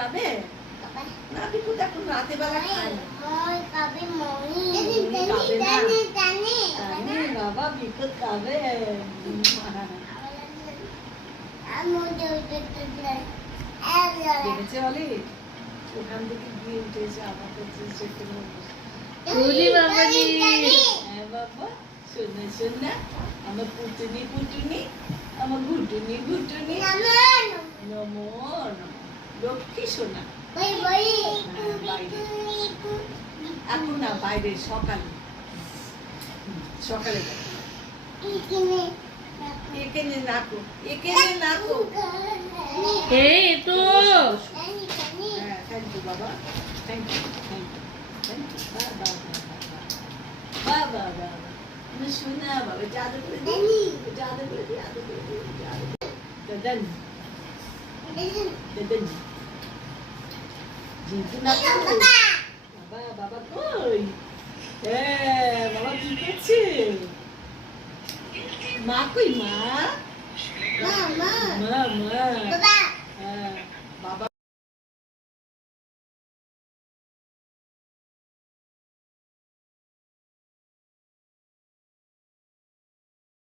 খাবে না? বিকু তো এখন রাতে বেলা খায় না। জানি বাবা, বিকু খাবে। দেখেছে বলি ওখান থেকে গিয়ে উঠেছে আবার করছে সেখানে হ্যাঁ বাবা, শোনা শোনা আমার পুটুনি পুটুনি, আমার ঘুটুনি ঘুটুনি, নমো নমো লক্ষ্মী সোনা। এখন না, বাইরে সকালে সকালে এখানে নাকো, এখানে নাকো। এই তো হ্যাঁ, থ্যাংক ইউ বাবা, thank you thank you thank you. বাবা বাবা বাবা শোনা বাবা, জাদু করে দিই, জাদু করে দিই, জাদু করে দিই, জাদু করে দাদান দাদান জিতু না বাবা, বাবা কই? হ্যাঁ বাবা জিতেছে। মা কই? মা মা মা